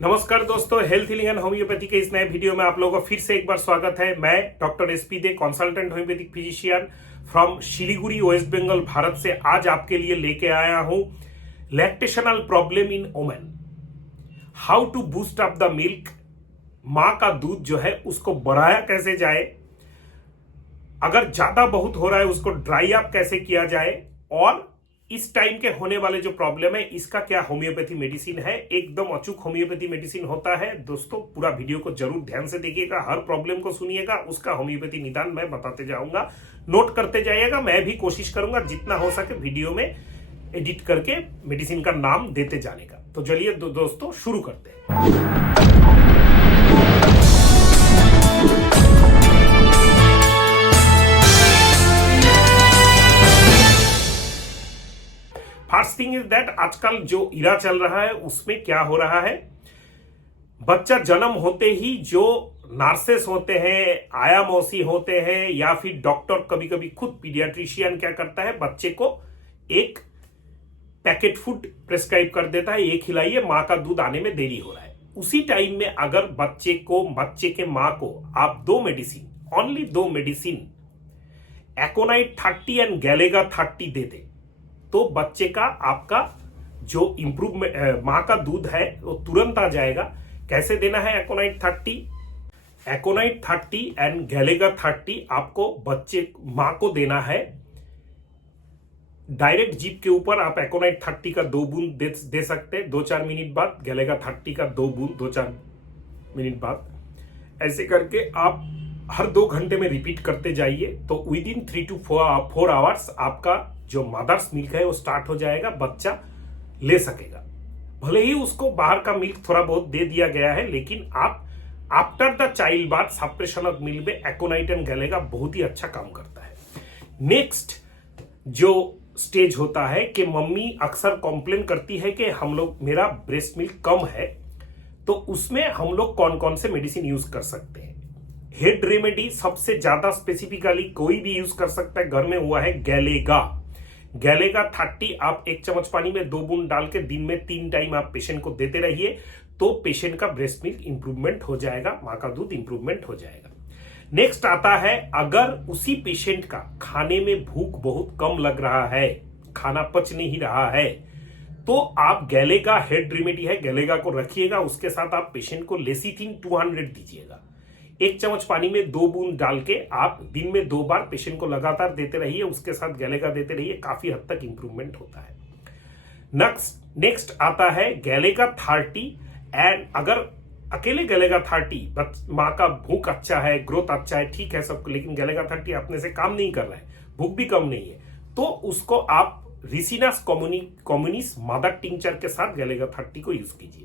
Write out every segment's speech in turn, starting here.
नमस्कार दोस्तों, health healing and homeopathy के इस नए वीडियो में आप लोगों को फिर से एक बार स्वागत है। मैं doctor S P Dey, consultant homeopathic physician from Siliguri, west Bengal, Bharat से आज आपके लिए लेके आया हूं lactational problem in women, how to boost up the milk. मां का दूध जो है उसको बढ़ाया कैसे जाए, अगर ज्यादा बहुत हो रहा है उसको ड्राई अप कैसे किया जाए, और इस टाइम के होने वाले जो प्रॉब्लम है इसका क्या होम्योपैथी मेडिसिन है। एकदम अचूक होम्योपैथी मेडिसिन होता है। दोस्तों पूरा वीडियो को जरूर ध्यान से देखिएगा, हर प्रॉब्लम को सुनिएगा, उसका होम्योपैथी निदान मैं बताते जाऊंगा, नोट करते जाइएगा। मैं भी कोशिश करूंगा जितना हो सके वीडियो में एडिट करके मेडिसिन का नाम देते जाने का। तो चलिए दोस्तों शुरू करते हैं। फर्स्ट थिंग इज दैट आजकल जो इरा चल रहा है उसमें क्या हो रहा है, बच्चा जन्म होते ही जो नर्सेस होते हैं, आया मौसी होते हैं, या फिर डॉक्टर कभी कभी खुद पीडियाट्रिशियन क्या करता है, बच्चे को एक पैकेट फूड प्रेस्क्राइब कर देता है, ये खिलाइए, माँ का दूध आने में देरी हो रहा है। उसी टाइम में अगर बच्चे के माँ को आप दो मेडिसिन, ओनली दो मेडिसिन, एकोनाइट 30 एंड गैलेगा 30 दे दे तो बच्चे का आपका जो इंप्रूवमेंट मां का दूध है वो तुरंत आ जाएगा। कैसे देना है एकोनाइट 30 एंड गैलेगा 30 आपको मां को देना है। डायरेक्ट जीभ के ऊपर आप एकोनाइट 30 का 2 बूंद दे सकते हैं 2-4 मिनट बाद, गैलेगा 30 का 2 बूंद 2-4 मिनट बाद। ऐसे करके आप हर 2 घंटे में रिपीट करते जाइए, तो विद इन 3 to 4 आवर्स आपका जो मदर्स मिल्क है वो स्टार्ट हो जाएगा, बच्चा ले सकेगा। भले ही उसको बाहर का मिल्क थोड़ा बहुत दे दिया गया है, लेकिन आप after the child bath suppression of milk में एकोनाइट एंड गैलेगा बहुत ही अच्छा काम करता है। नेक्स्ट जो स्टेज होता है कि मम्मी अक्सर कंप्लेन करती है कि हम लोग मेरा ब्रेस्ट मिल्क कम है, तो उसमें हम लोग कौन कौन से मेडिसिन यूज कर सकते हैं। हेड रेमेडी सबसे ज्यादा स्पेसिफिकली कोई भी यूज कर सकता है घर में, हुआ है गैलेगा 30 आप 1 चम्मच पानी में 2 बूंद डाल के दिन में 3 टाइम आप पेशेंट को देते रहिए, तो पेशेंट का ब्रेस्ट मिल्क इंप्रूवमेंट हो जाएगा, मां का दूध इंप्रूवमेंट हो जाएगा। नेक्स्ट आता है, अगर उसी पेशेंट का खाने में भूख बहुत कम लग रहा है, खाना पच नहीं रहा है, तो आप गैलेगा हेड रेमेडी है, गैलेगा को रखिएगा, उसके साथ आप पेशेंट को लेसिथिन 200 दीजिएगा। 1 चम्मच पानी में 2 बूंद डाल के आप दिन में 2 बार पेशेंट को लगातार देते रहिए, उसके साथ गैलेगा देते रहिए, काफी हद तक इंप्रूवमेंट होता है। नेक्स्ट आता है गैलेगा 30 एंड अगर अकेले गैलेगा 30 माँ का भूख अच्छा है, ग्रोथ अच्छा है, ठीक है सबको, लेकिन गैलेगा 30 अपने से काम नहीं कर रहा है, भूख भी कम नहीं है, तो उसको आप रिसिनास कम्युनिस मदर टिंचर के साथ गैलेगा 30 को यूज कीजिए।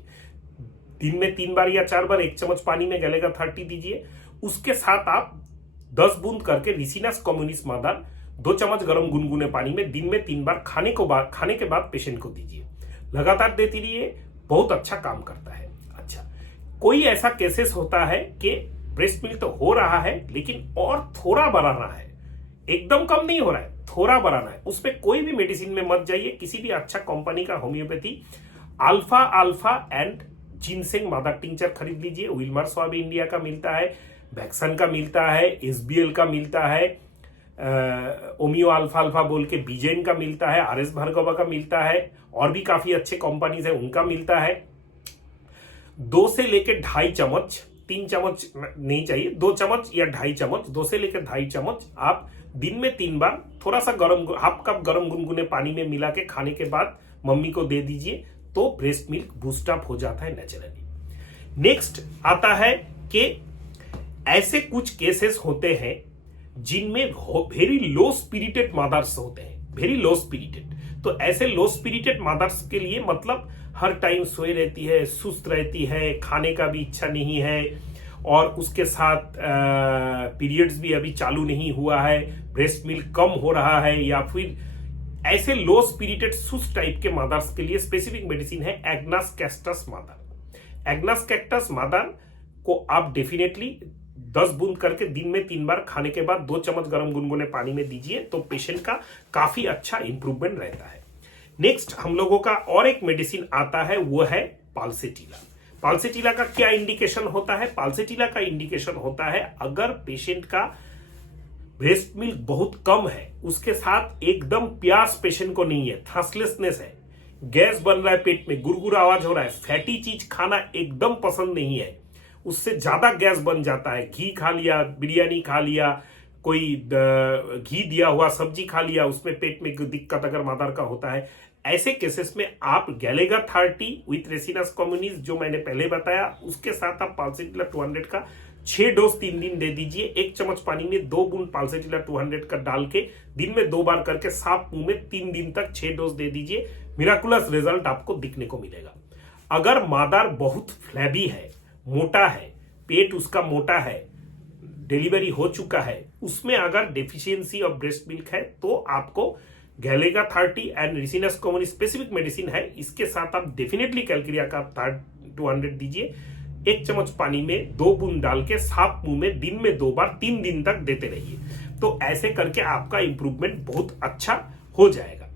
दिन में 3 बार या 4 बार 1 चम्मच पानी में गैलेगा 30 दीजिए, उसके साथ आप 10 बूंद करके रिसिनास कम्युनिस मदर 2 चम्मच गर्म गुनगुने पानी में दिन में 3 बार खाने के बाद पेशेंट को दीजिए। लगातार देती रहिए, बहुत अच्छा काम करता है। अच्छा, कोई ऐसा केसेस होता है कि ब्रेस्ट मिल्क तो हो रहा है लेकिन और थोड़ा बढ़ाना है, एकदम कम नहीं हो रहा है, थोड़ा बढ़ाना है, उस पर कोई भी मेडिसिन में मत जाइए, किसी भी अच्छा कंपनी का homeopathy alpha and ginseng mother tincture खरीद लीजिए। विल्मर स्वाब इंडिया का मिलता है, वैक्सन का मिलता है, एसबीएल का मिलता है, ओमियो अल्फा बोल के बीजेन का मिलता है, आरएस भार्गवा का मिलता है, और भी काफी अच्छे कंपनीज है उनका मिलता है। 2 से लेकर 2.5 चम्मच, 3 चम्मच नहीं चाहिए, 2 चम्मच या 2.5 चम्मच, 2 से लेकर 2.5 चम्मच आप दिन में 3 बार थोड़ा सा हाफ कप गर्म गुनगुने पानी में मिला के खाने के बाद मम्मी को दे दीजिए, तो ब्रेस्ट मिल्क बूस्ट अप हो जाता है नेचुरली। नेक्स्ट आता है कि ऐसे कुछ केसेस होते हैं जिनमें वेरी लो स्पिरिटेड मदर्स होते हैं, वेरी लो स्पिरिटेड, तो ऐसे लो स्पिरिटेड मदर्स के लिए मतलब हर टाइम सोए रहती है, सुस्त रहती है, खाने का भी इच्छा नहीं है, और उसके साथ पीरियड्स भी अभी चालू नहीं हुआ है, ब्रेस्ट मिल्क कम हो रहा है, या फिर ऐसे लो स्पिरिटेड सुस्त टाइप के मदर्स के लिए स्पेसिफिक मेडिसिन है एग्नास कैक्टस मदर। एग्नास कैक्टस मदर को आप डेफिनेटली 10 बूंद करके दिन में 3 बार खाने के बाद 2 चम्मच गर्म गुनगुने पानी में दीजिए, तो पेशेंट का काफी अच्छा इंप्रूवमेंट रहता है। नेक्स्ट हम लोगों का और एक मेडिसिन आता है, वो है पाल्सेटिला। पाल्सेटिला का क्या इंडिकेशन होता है? पाल्सेटिला का इंडिकेशन होता है अगर पेशेंट का ब्रेस्ट मिल्क बहुत कम है, उसके साथ एकदम प्यास पेशेंट को नहीं है, थर्स्टलेसनेस है, गैस बन रहा है पेट में, गुरगुरा आवाज हो रहा है, फैटी चीज खाना एकदम पसंद नहीं है, उससे ज्यादा गैस बन जाता है, घी खा लिया, बिरयानी खा लिया, कोई घी दिया हुआ सब्जी खा लिया, उसमें पेट में दिक्कत अगर मदर का होता है, ऐसे केसेस में आप गैलेगा 30 विथ रेसिनस कम्युनिस जो मैंने पहले बताया, उसके साथ आप पाल्सेटिला 200 का 6 डोज 3 दिन दे दीजिए। 1 चम्मच पानी में 2 बूंद पाल्सेटिला 200 का डाल के दिन में 2 बार करके साफ मुंह में 3 दिन तक 6 डोज दे दीजिए। मिराकुलस रिजल्ट आपको दिखने को मिलेगा। अगर मादार बहुत फ्लैबी है, मोटा है, पेट उसका मोटा है, डिलीवरी हो चुका है, उसमें अगर डेफिशिएंसी ऑफ ब्रेस्ट मिल्क है तो आपको गैलेगा 30 and Ricinus communis specific medicine है, इसके साथ आप डेफिनेटली कैलक्रिया का 200 दीजिए। 1 चम्मच पानी में 2 बूंद डाल के साफ मुंह में दिन में 2 बार 3 दिन तक देते रहिए। तो ऐसे करके आपका इंप्रूवमेंट बहुत अच्छा हो जाएगा।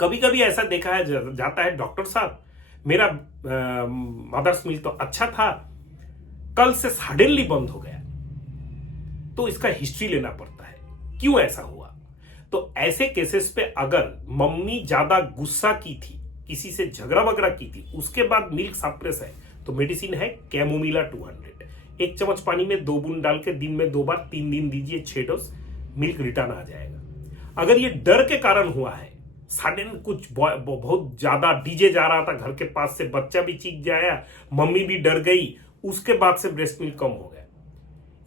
कभी कभी ऐसा देखा है जाता है, डॉक्टर साहब मेरा मदर्स मिल्क तो अच्छा था, कल से सडनली बंद हो गया। तो इसका हिस्ट्री लेना पड़ता है, क्यों ऐसा हुआ। तो ऐसे केसेस पे अगर मम्मी ज्यादा गुस्सा की थी, किसी से झगड़ा वगड़ा की थी, उसके बाद मिल्क सप्रेस है, तो मेडिसिन है कैमोमिला 200। 1 चम्मच पानी में 2 बूंद डाल के दिन में 2 बार 3 दिन दीजिए, 6 डोज, मिल्क रिटर्न आ जाएगा। अगर ये डर के कारण हुआ है, सडन कुछ बहुत ज्यादा डीजे जा रहा था घर के पास से, बच्चा भी चीख जाया, मम्मी भी डर गई, उसके बाद से ब्रेस्ट मिल्क कम हो गया,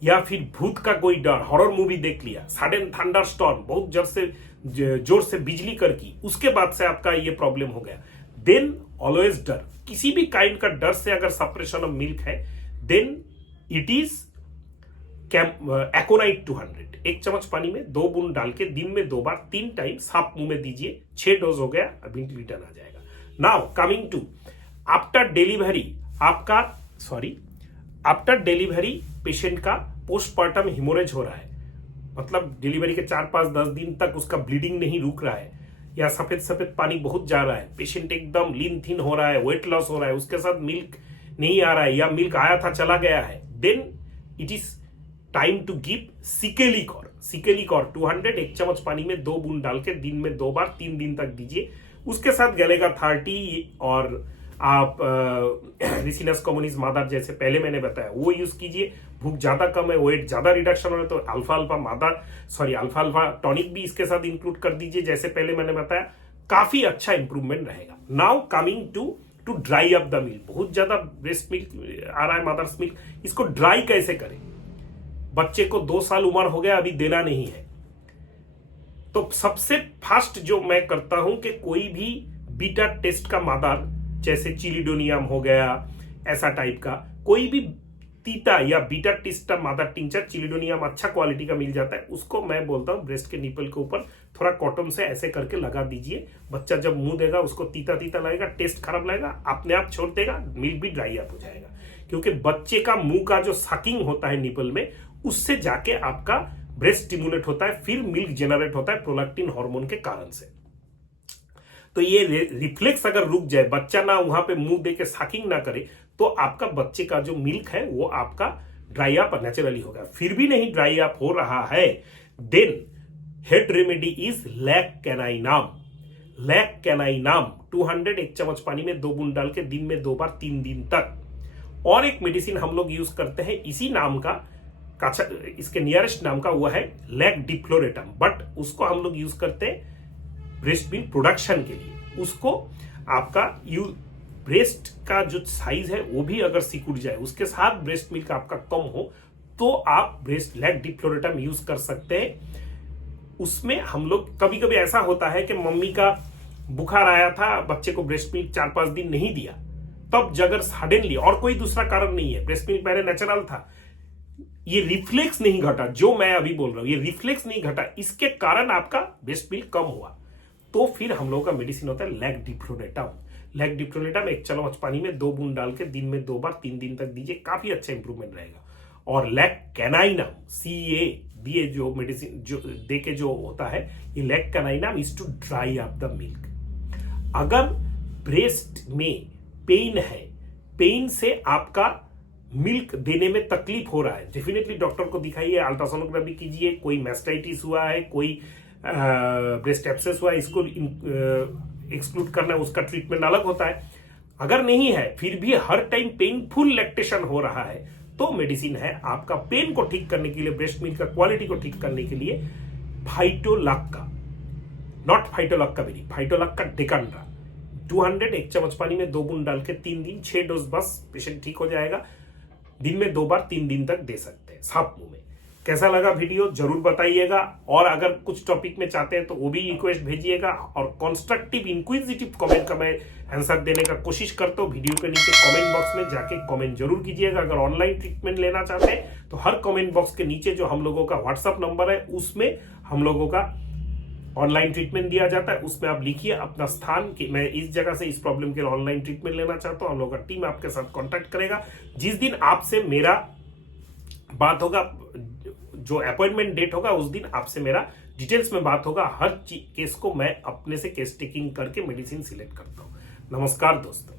या फिर भूत का कोई डर, हॉरर मूवी देख लिया, सडन थंडर स्टॉर्म, बहुत जोर से बिजली करकी, उसके बाद से आपका ये प्रॉब्लम हो गया, देन ऑलवेज डर, किसी भी काइंड का डर से अगर सप्रेशन ऑफ मिल्क है, देन इट इज एकोनाइट 200। 1 चम्मच पानी में 2 बूंद डाल के दिन में 2 बार 3 टाइम साफ मुंह में दीजिए, 6 डोज हो गया, मिल्क रिटर्न आ जाएगा। Now coming to after delivery, after delivery patient का पोस्टमार्टम हिमोरेज हो रहा है, मतलब डिलीवरी के 4-5-10 दिन तक उसका ब्लीडिंग नहीं रुक रहा है, या सफेद सफेद पानी बहुत जा रहा है, पेशेंट एकदम लीन थिन हो रहा है, वेट लॉस हो रहा है, उसके साथ मिल्क नहीं आ रहा है, या मिल्क आया था चला गया है, then it is time to give secale cor 200। 1 चम्मच पानी में 2 बूंद डाल के दिन में 2 बार 3 दिन तक दीजिए। उसके साथ गैलेगा 30 और आप रिसिनस कम्युनिस मादार जैसे पहले मैंने बताया वो यूज कीजिए। भूख ज्यादा कम है, वेट ज्यादा रिडक्शन हो रहा है, तो अल्फा टॉनिक भी इसके साथ इंक्लूड कर दीजिए, जैसे पहले मैंने बताया, काफी अच्छा इंप्रूवमेंट रहेगा। Now coming to dry up the milk, बहुत ज्यादा ब्रेस्ट मिल्क आ रहा है, मदर्स मिल्क, इसको ड्राई कैसे करें। बच्चे को 2 साल उम्र हो गया, अभी देना नहीं है, तो सबसे फर्स्ट जो मैं करता हूं कि कोई भी बीटा टेस्ट का मादार, जैसे चिलिडोनियम हो गया, ऐसा टाइप का कोई भी तीता या बीटा टेस्ट का मादार टिंचर, चिलिडोनियम अच्छा क्वालिटी का मिल जाता है, उसको मैं बोलता हूं ब्रेस्ट के निपल के ऊपर थोड़ा कॉटन से ऐसे करके लगा दीजिए। बच्चा जब मुंह देगा उसको तीता तीता लगेगा, टेस्ट खराब लगेगा, अपने आप छोड़ देगा, मिल्क भी ड्राई अप हो जाएगा, क्योंकि बच्चे का मुंह का जो सकिंग होता है निपल में, उससे जाके आपका ब्रेस्ट स्टिमुलेट होता है, फिर मिल्क जनरेट होता है प्रोलैक्टिन हार्मोन के कारण से। तो ये रिफ्लेक्स अगर रुक जाए, बच्चा ना वहां पे मुंह देके सकिंग ना करे, तो आपका बच्चे का जो मिल्क है वो आपका ड्राई अप नेचुरली होगा। फिर भी नहीं ड्राई अप हो रहा है, then head remedy is lac caninum 200। 1 चम्मच पानी में 2 बूंद डाल के दिन में 2 बार 3 दिन तक। और एक मेडिसिन हम लोग यूज करते हैं इसी नाम का, इसके नियरेस्ट नाम का, वो है लैक डिफ्लोरेटम, बट उसको हम लोग यूज करते हैं ब्रेस्ट मिल्क प्रोडक्शन के लिए। उसको आपका ब्रेस्ट का जो साइज है वो भी अगर सिकुड़ जाए, उसके साथ ब्रेस्ट मिल्क आपका कम हो, तो आप ब्रेस्ट लैक डिफ्लोरेटम यूज कर सकते हैं। उसमें हम लोग कभी कभी ऐसा होता है कि मम्मी का बुखार आया था, बच्चे को ब्रेस्ट मिल्क 4-5 दिन नहीं दिया, तब जगह सडनली, और कोई दूसरा कारण नहीं है, ब्रेस्ट मिल्क पहले नेचुरल था, ये रिफ्लेक्स नहीं घटा, जो मैं अभी बोल रहा हूं, ये रिफ्लेक्स नहीं घटा, इसके कारण आपका ब्रेस्ट मिल्क कम हुआ, तो फिर हम लोगों का मेडिसिन होता है लैक डिफ्लोरेटम। 1 चम्मच पानी में 2 बूंद डाल के दिन में 2 बार 3 दिन तक दीजिए, काफी अच्छा इंप्रूवमेंट रहेगा। और लैक कैनाइनम CA दिए जो मेडिसिन जो देके जो होता है, ये lac caninum is to dry up the milk. अगर ब्रेस्ट में पेन है, पेन से आपका मिल्क देने में तकलीफ हो रहा है, डेफिनेटली डॉक्टर को दिखाइए, अल्ट्रासोनोग्राफी कीजिए। कोई मैस्टाइटिस हुआ है, कोई ब्रेस्ट एब्सेस हुआ है, इसको एक्सक्लूड करना है, उसका ट्रीटमेंट अलग होता है। अगर नहीं है फिर भी हर टाइम पेनफुल लैक्टेशन हो रहा है तो मेडिसिन है आपका पेन को ठीक करने के लिए, ब्रेस्ट मिल्क का क्वालिटी को ठीक करने के लिए फाइटोलैक का, नॉट फाइटोलैक का बेरी, फाइटोलैक का डेकांड्रा 200 1 चम्मच पानी में 2 बूंद डाल के 3 दिन 6 डोज, बस पेशेंट ठीक हो जाएगा। दिन में 2 बार 3 दिन तक दे सकते हैं साफ मुंह में। कैसा लगा वीडियो जरूर बताइएगा, और अगर कुछ टॉपिक में चाहते हैं तो वो भी रिक्वेस्ट भेजिएगा, और कंस्ट्रक्टिव इंक्विजिटिव कमेंट का मैं आंसर देने का कोशिश करता हूँ। वीडियो के नीचे कमेंट बॉक्स में जाके कमेंट जरूर कीजिएगा। अगर ऑनलाइन ट्रीटमेंट लेना चाहते हैं तो हर कमेंट बॉक्स के नीचे जो हम लोगों का व्हाट्सअप नंबर है उसमें हम लोगों का ऑनलाइन ट्रीटमेंट दिया जाता है। उसमें आप लिखिए अपना स्थान कि मैं इस जगह से इस प्रॉब्लम के लिए ऑनलाइन ट्रीटमेंट लेना चाहता हूँ, हम लोग का टीम आपके साथ कांटेक्ट करेगा। जिस दिन आपसे मेरा बात होगा, जो अपॉइंटमेंट डेट होगा, उस दिन आपसे मेरा डिटेल्स में बात होगा। हर केस को मैं अपने से केस टेकिंग करके मेडिसिन सिलेक्ट करता हूँ। नमस्कार दोस्तों।